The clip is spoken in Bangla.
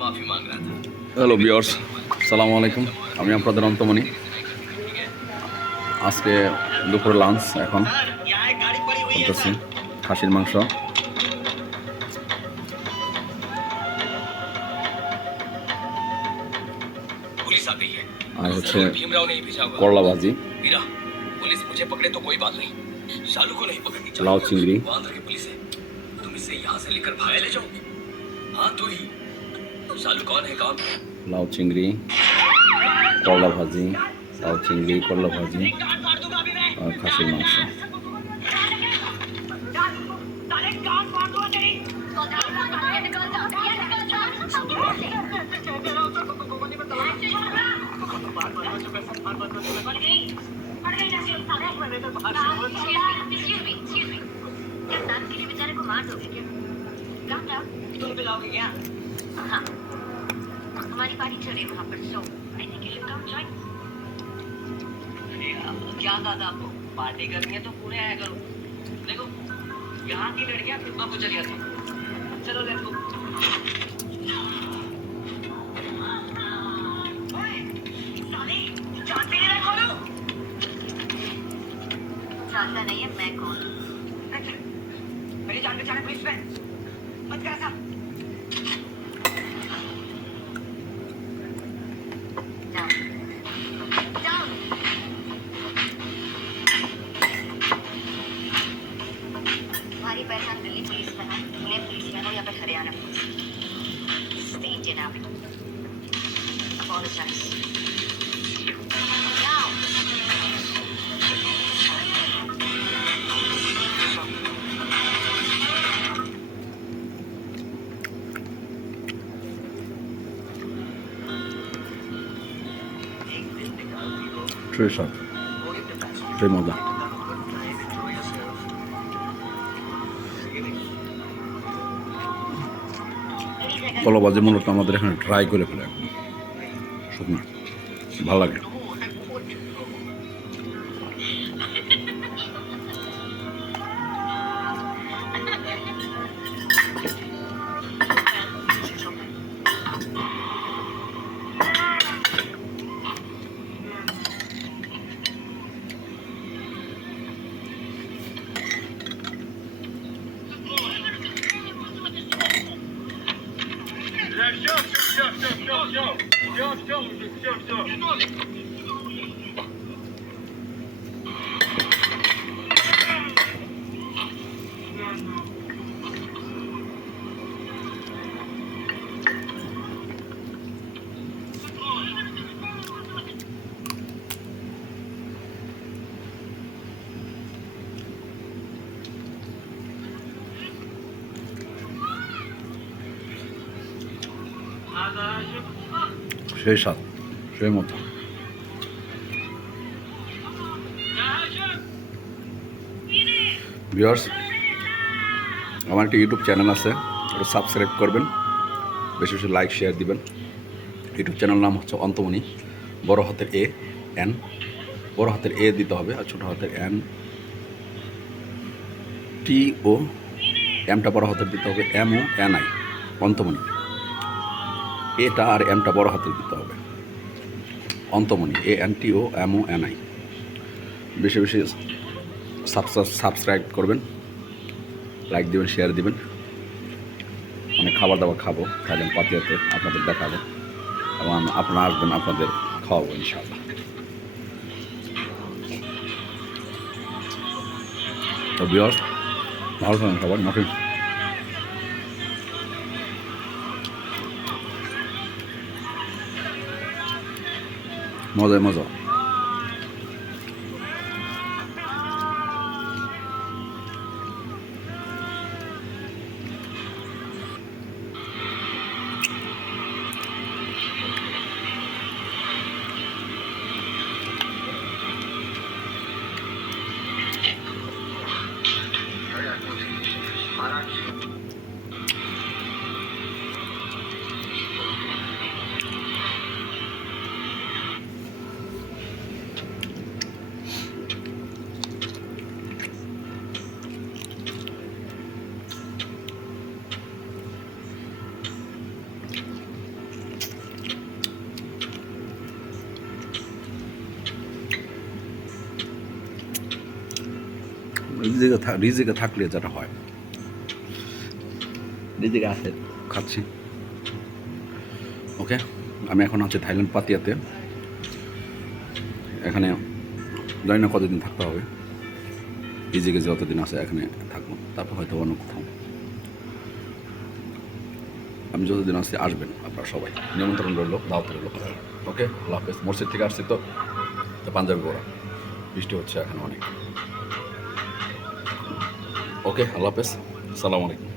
হ্যালো ভিউয়ার্স, সালামু আলাইকুম। আমি আপনাদের অন্তমণি। আজকে দুপুরে লাঞ্চ এখন করতেছি খাসির মাংস, আর হচ্ছে করলা ভাজি, লাউ চিংড়ি, লাউ চিংড়ি, করলা ভাজি, লাউ চিংড়ি, করলা ভাজি আর খাসির মাংস। हमारी पार्टी चल रही है वहाँ पर, so I think you should come join. क्या दादा, आपको पार्टी करनी है तो पूरे आया करो। देखो यहाँ की लड़कियाँ फिल्मों को चली जाती, चलो लेट्स गो। जानता नहीं है मैं कौन। मेरी जान बचाने पुलिस में मत कर ऐसा। तुम्हारी पहचान दिल्ली पुलिस में है, पुणे पुलिस में हो या फिर Haryana police. Stay Indian Army. Apologize. Now. সেই সব সেই মজা। কলা ভাজি মূলত আমাদের এখানে ড্রাই করে ফেলে, শুকনো ভালো লাগে। সেই স্বাদ, সেই মতো। ভিউয়ার্স, আমার একটা ইউটিউব চ্যানেল আছে, ওটা সাবস্ক্রাইব করবেন, বেশি বেশি লাইক শেয়ার দিবেন। ইউটিউব চ্যানেল নাম হচ্ছে অন্তমণি, বড় হাতের এ এন, বড় হাতের এ দিতে হবে আর ছোটো হাতের এন টি ও, এমটা বড় হাতের দিতে হবে, M O N I, Antomoni. এটা আর এমটা বড় হাতের দিতে হবে, Antomoni, A N T O M O N I. বেশি বেশি সাবস্ক্রাইব করবেন, লাইক দিবেন, শেয়ার দিবেন। অনেক খাবার দাবার খাবো, থাইল্যান্ড পাতিয়াতে আপনাদের দেখাবো এবং আপনারা আসবেন, আপনাদের খাওয়াবো ইনশাআল্লাহ। তো ভিউয়ার্স, ভালো থাকুন সবাই, মাফি। মজায় মজা। রিজিকে থাকলে যেটা হয়, রিজিকে আছে খাচ্ছি। ওকে, আমি এখন আছি থাইল্যান্ড পাতিয়াতে। এখানে জানি না কতদিন থাকতে হবে, রিজিকে যতদিন আছে এখানে থাকবো, তারপর হয়তো অন্য কোথাও। আমি যতদিন আসছি আসবেন আপনারা সবাই, নিমন্ত্রণ রইল, দাওয়াত রইল। ওকে, আল্লাহ হাফেজ। মসজিদ থেকে আসছি তো পাঞ্জাবি পরা, বৃষ্টি হচ্ছে এখানে অনেক। ওকে, আল্লাহ হাফেজ, সালাম আলাইকুম।